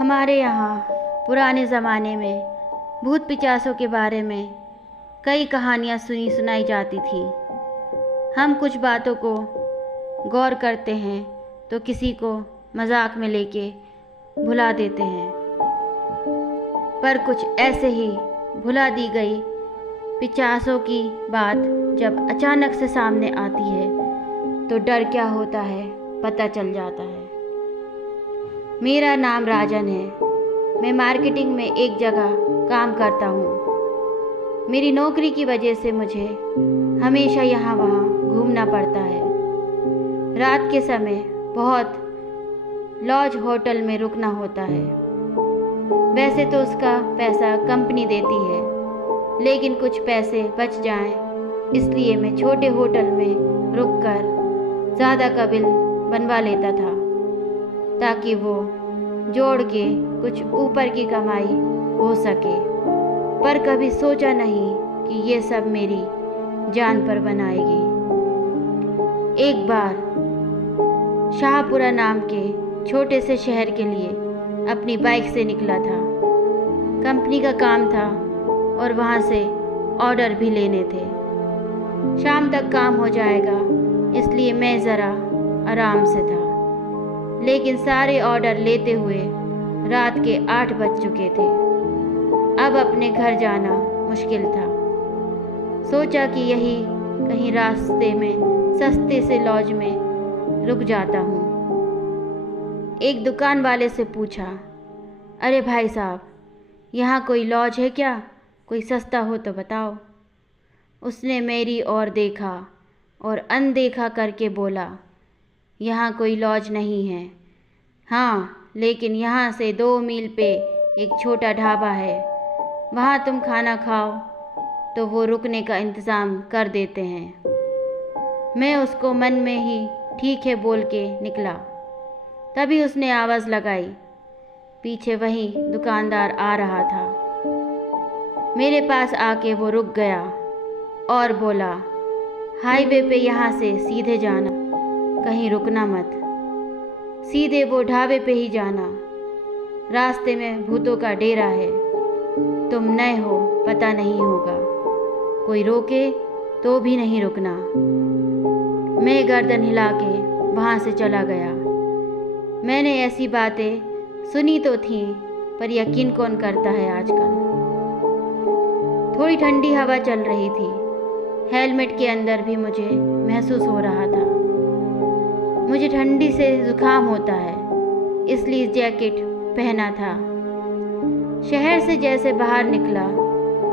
हमारे यहाँ पुराने ज़माने में भूत पिशाचों के बारे में कई कहानियाँ सुनी सुनाई जाती थी। हम कुछ बातों को गौर करते हैं तो किसी को मजाक में लेके भुला देते हैं, पर कुछ ऐसे ही भुला दी गई पिशाचों की बात जब अचानक से सामने आती है तो डर क्या होता है पता चल जाता है। मेरा नाम राजन है। मैं मार्केटिंग में एक जगह काम करता हूँ। मेरी नौकरी की वजह से मुझे हमेशा यहाँ वहाँ घूमना पड़ता है। रात के समय बहुत लॉज होटल में रुकना होता है। वैसे तो उसका पैसा कंपनी देती है, लेकिन कुछ पैसे बच जाएं, इसलिए मैं छोटे होटल में रुककर ज़्यादा का बिल बनवा लेता था ताकि वो जोड़ के कुछ ऊपर की कमाई हो सके। पर कभी सोचा नहीं कि ये सब मेरी जान पर बनाएगी। एक बार शाहपुरा नाम के छोटे से शहर के लिए अपनी बाइक से निकला था। कंपनी का काम था और वहाँ से ऑर्डर भी लेने थे। शाम तक काम हो जाएगा, इसलिए मैं ज़रा आराम से था, लेकिन सारे ऑर्डर लेते हुए रात के 8 बज चुके थे। अब अपने घर जाना मुश्किल था। सोचा कि यही कहीं रास्ते में सस्ते से लॉज में रुक जाता हूँ। एक दुकान वाले से पूछा, अरे भाई साहब, यहाँ कोई लॉज है क्या? कोई सस्ता हो तो बताओ। उसने मेरी ओर देखा और अनदेखा करके बोला, यहाँ कोई लॉज नहीं है। हाँ, लेकिन यहाँ से 2 मील पे एक छोटा ढाबा है, वहाँ तुम खाना खाओ तो वो रुकने का इंतज़ाम कर देते हैं। मैं उसको मन में ही ठीक है बोल के निकला। तभी उसने आवाज़ लगाई। पीछे वही दुकानदार आ रहा था। मेरे पास आके वो रुक गया और बोला, हाईवे पे यहाँ से सीधे जाना, कहीं रुकना मत। सीधे वो ढाबे पे ही जाना। रास्ते में भूतों का डेरा है। तुम नए हो, पता नहीं होगा। कोई रोके तो भी नहीं रुकना। मैं गर्दन हिला के वहाँ से चला गया। मैंने ऐसी बातें सुनी तो थी, पर यकीन कौन करता है आजकल। थोड़ी ठंडी हवा चल रही थी। हेलमेट के अंदर भी मुझे महसूस हो रहा था। मुझे ठंडी से जुकाम होता है, इसलिए जैकेट पहना था। शहर से जैसे बाहर निकला,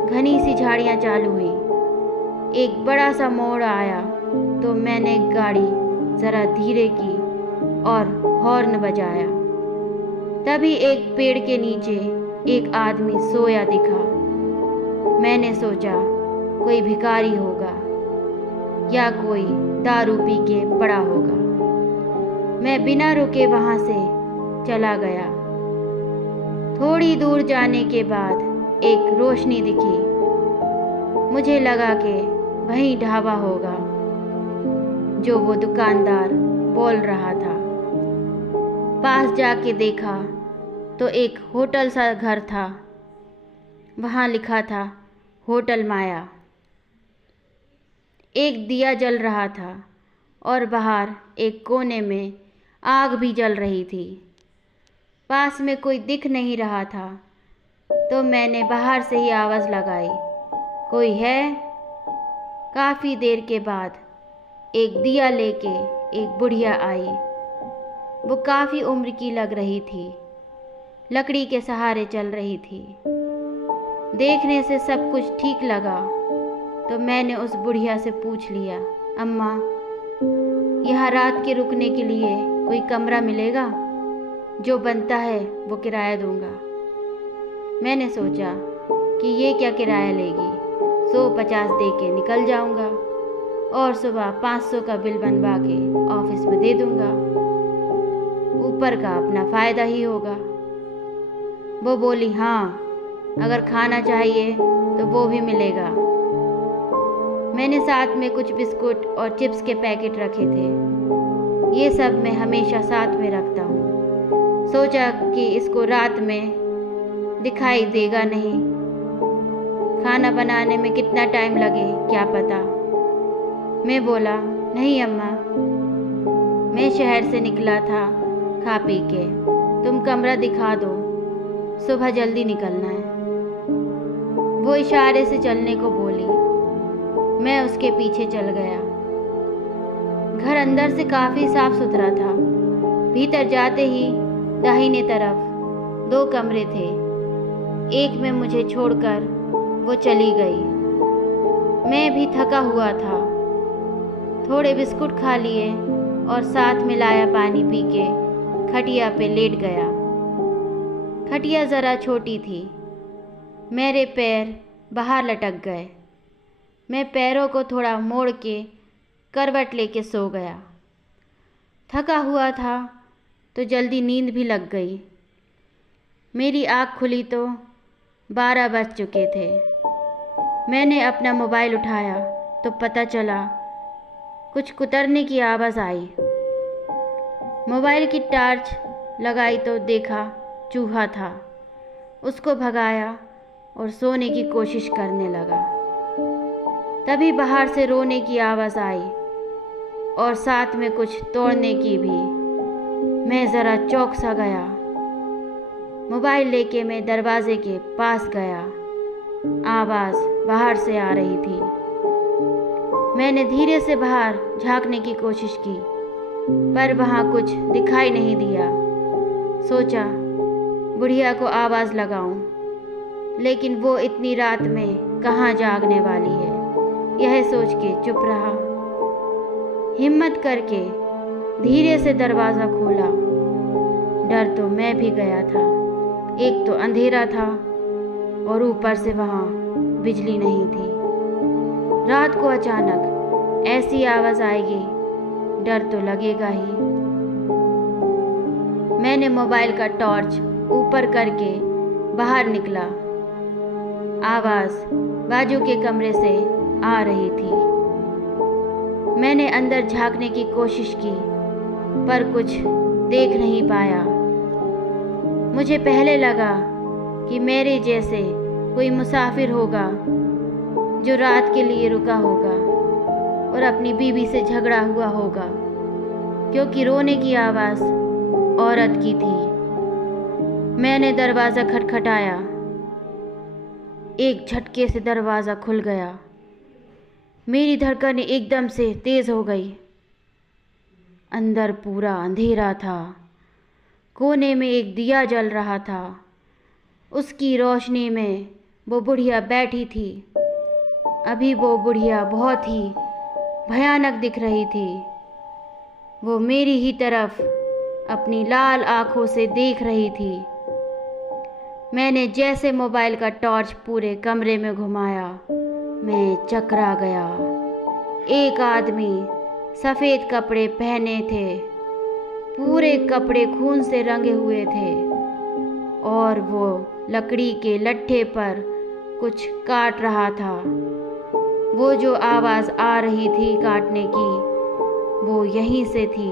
घनी सी झाड़ियाँ चालू हुई। एक बड़ा सा मोड़ आया तो मैंने गाड़ी ज़रा धीरे की और हॉर्न बजाया। तभी एक पेड़ के नीचे एक आदमी सोया दिखा। मैंने सोचा कोई भिखारी होगा या कोई दारू पी के पड़ा होगा। मैं बिना रुके वहाँ से चला गया। थोड़ी दूर जाने के बाद एक रोशनी दिखी। मुझे लगा कि वही ढाबा होगा जो वो दुकानदार बोल रहा था। पास जाके देखा तो एक होटल सा घर था। वहाँ लिखा था होटल माया। एक दिया जल रहा था और बाहर एक कोने में आग भी जल रही थी। पास में कोई दिख नहीं रहा था तो मैंने बाहर से ही आवाज़ लगाई, कोई है? काफ़ी देर के बाद एक दिया लेके एक बुढ़िया आई। वो काफ़ी उम्र की लग रही थी। लकड़ी के सहारे चल रही थी। देखने से सब कुछ ठीक लगा तो मैंने उस बुढ़िया से पूछ लिया, अम्मा, यहाँ रात के रुकने के लिए कोई कमरा मिलेगा? जो बनता है वो किराया दूंगा। मैंने सोचा कि ये क्या किराया लेगी, 150 दे के निकल जाऊंगा और सुबह 500 का बिल बनवा के ऑफिस में दे दूंगा। ऊपर का अपना फ़ायदा ही होगा। वो बोली, हाँ, अगर खाना चाहिए तो वो भी मिलेगा। मैंने साथ में कुछ बिस्कुट और चिप्स के पैकेट रखे थे। ये सब मैं हमेशा साथ में रखता हूँ। सोचा कि इसको रात में दिखाई देगा नहीं, खाना बनाने में कितना टाइम लगे क्या पता। मैं बोला, नहीं अम्मा, मैं शहर से निकला था खा पी के, तुम कमरा दिखा दो, सुबह जल्दी निकलना है। वो इशारे से चलने को बोली। मैं उसके पीछे चल गया। घर अंदर से काफ़ी साफ सुथरा था। भीतर जाते ही दाहिने तरफ 2 कमरे थे। एक में मुझे छोड़कर वो चली गई। मैं भी थका हुआ था। थोड़े बिस्कुट खा लिए और साथ में लाया पानी पी के खटिया पे लेट गया। खटिया ज़रा छोटी थी। मेरे पैर बाहर लटक गए। मैं पैरों को थोड़ा मोड़ के करवट लेके सो गया। थका हुआ था तो जल्दी नींद भी लग गई। मेरी आँख खुली तो 12 बज चुके थे। मैंने अपना मोबाइल उठाया तो पता चला कुछ कुतरने की आवाज़ आई। मोबाइल की टॉर्च लगाई तो देखा चूहा था। उसको भगाया और सोने की कोशिश करने लगा। तभी बाहर से रोने की आवाज़ आई और साथ में कुछ तोड़ने की भी। मैं ज़रा चौंक सा गया। मोबाइल लेके मैं दरवाजे के पास गया। आवाज़ बाहर से आ रही थी। मैंने धीरे से बाहर झांकने की कोशिश की पर वहाँ कुछ दिखाई नहीं दिया। सोचा बुढ़िया को आवाज़ लगाऊं, लेकिन वो इतनी रात में कहाँ जागने वाली है, यह सोच के चुप रहा। हिम्मत करके धीरे से दरवाज़ा खोला। डर तो मैं भी गया था। एक तो अंधेरा था और ऊपर से वहाँ बिजली नहीं थी। रात को अचानक ऐसी आवाज़ आएगी, डर तो लगेगा ही। मैंने मोबाइल का टॉर्च ऊपर करके बाहर निकला। आवाज़ बाजू के कमरे से आ रही थी। मैंने अंदर झांकने की कोशिश की पर कुछ देख नहीं पाया। मुझे पहले लगा कि मेरे जैसे कोई मुसाफिर होगा जो रात के लिए रुका होगा और अपनी बीवी से झगड़ा हुआ होगा, क्योंकि रोने की आवाज़ औरत की थी। मैंने दरवाज़ा खटखटाया। एक झटके से दरवाज़ा खुल गया। मेरी धड़कनें एकदम से तेज़ हो गई। अंदर पूरा अंधेरा था। कोने में एक दिया जल रहा था। उसकी रोशनी में वो बुढ़िया बैठी थी। अभी वो बुढ़िया बहुत ही भयानक दिख रही थी। वो मेरी ही तरफ अपनी लाल आँखों से देख रही थी। मैंने जैसे मोबाइल का टॉर्च पूरे कमरे में घुमाया, मैं चकरा गया। एक आदमी सफ़ेद कपड़े पहने थे, पूरे कपड़े खून से रंगे हुए थे और वो लकड़ी के लट्ठे पर कुछ काट रहा था। वो जो आवाज़ आ रही थी काटने की, वो यहीं से थी।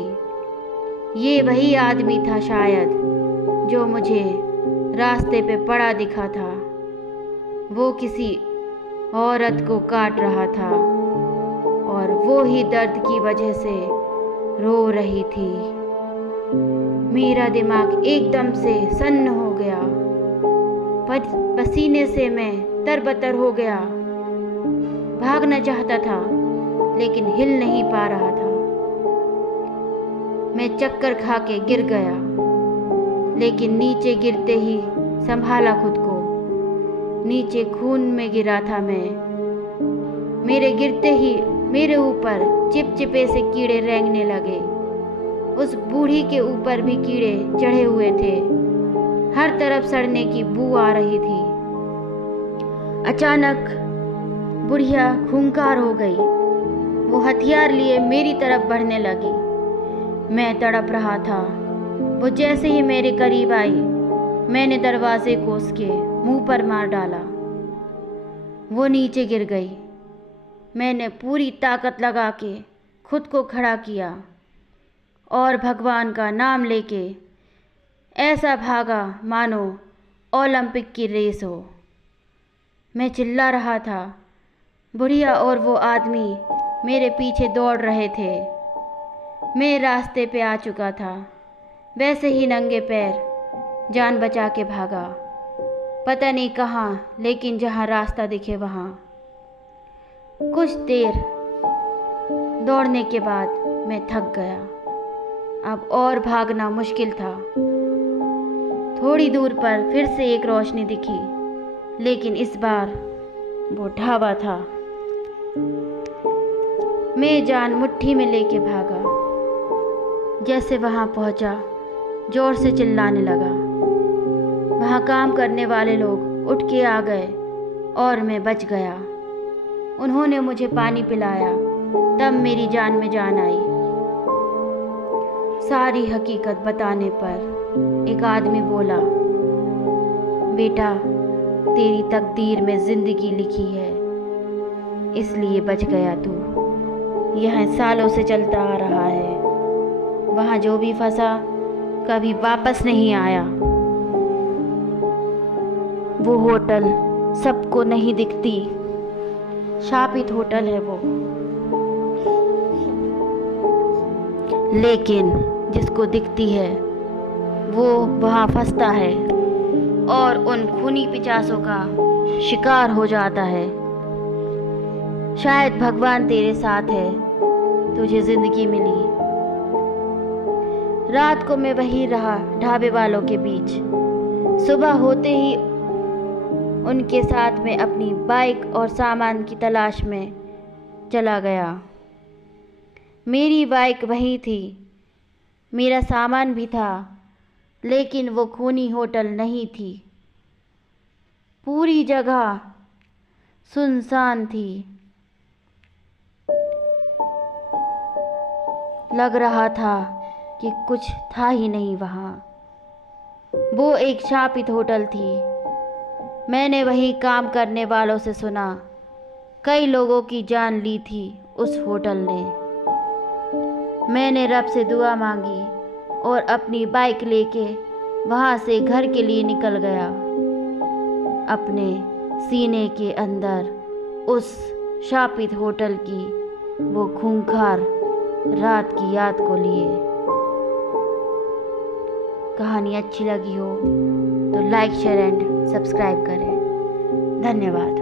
ये वही आदमी था शायद जो मुझे रास्ते पे पड़ा दिखा था। वो किसी औरत को काट रहा था और वो ही दर्द की वजह से रो रही थी। मेरा दिमाग एकदम से सन्न हो गया। पसीने से मैं तरबतर हो गया। भागना चाहता था लेकिन हिल नहीं पा रहा था। मैं चक्कर खा के गिर गया, लेकिन नीचे गिरते ही संभाला खुद को। नीचे खून में गिरा था मैं। मेरे गिरते ही मेरे ऊपर चिपचिपे से कीड़े रेंगने लगे। उस बूढ़ी के ऊपर भी कीड़े चढ़े हुए थे। हर तरफ सड़ने की बू आ रही थी। अचानक बुढ़िया खूंखार हो गई। वो हथियार लिए मेरी तरफ बढ़ने लगी। मैं तड़प रहा था। वो जैसे ही मेरे करीब आई, मैंने दरवाजे को उसके मुंह पर मार डाला। वो नीचे गिर गई। मैंने पूरी ताकत लगा के खुद को खड़ा किया और भगवान का नाम लेके ऐसा भागा मानो ओलंपिक की रेस हो। मैं चिल्ला रहा था। बुढ़िया और वो आदमी मेरे पीछे दौड़ रहे थे। मैं रास्ते पे आ चुका था। वैसे ही नंगे पैर जान बचा के भागा। पता नहीं कहाँ, लेकिन जहाँ रास्ता दिखे वहाँ। कुछ देर दौड़ने के बाद मैं थक गया। अब और भागना मुश्किल था। थोड़ी दूर पर फिर से एक रोशनी दिखी, लेकिन इस बार वो ढाबा था। मैं जान मुट्ठी में लेके भागा। जैसे वहाँ पहुँचा, जोर से चिल्लाने लगा। वहाँ काम करने वाले लोग उठ के आ गए और मैं बच गया। उन्होंने मुझे पानी पिलाया, तब मेरी जान में जान आई। सारी हकीकत बताने पर एक आदमी बोला, बेटा, तेरी तकदीर में जिंदगी लिखी है, इसलिए बच गया तू। यह सालों से चलता आ रहा है। वहाँ जो भी फंसा कभी वापस नहीं आया। वो होटल सबको नहीं दिखती, शापित होटल है वो। लेकिन जिसको दिखती है वो वहाँ फंसता है और उन खूनी पिचासों का शिकार हो जाता है। शायद भगवान तेरे साथ है, तुझे जिंदगी मिली। रात को मैं वहीं रहा, ढाबे वालों के बीच। सुबह होते ही उनके साथ में अपनी बाइक और सामान की तलाश में चला गया। मेरी बाइक वहीं थी, मेरा सामान भी था, लेकिन वो खूनी होटल नहीं थी। पूरी जगह सुनसान थी। लग रहा था कि कुछ था ही नहीं वहाँ। वो एक शापित होटल थी। मैंने वहीं काम करने वालों से सुना, कई लोगों की जान ली थी उस होटल ने। मैंने रब से दुआ मांगी और अपनी बाइक लेके वहाँ से घर के लिए निकल गया। अपने सीने के अंदर उस शापित होटल की वो खूंखार रात की याद को लिए। कहानी अच्छी लगी हो तो लाइक, शेयर एंड सब्सक्राइब करें। धन्यवाद।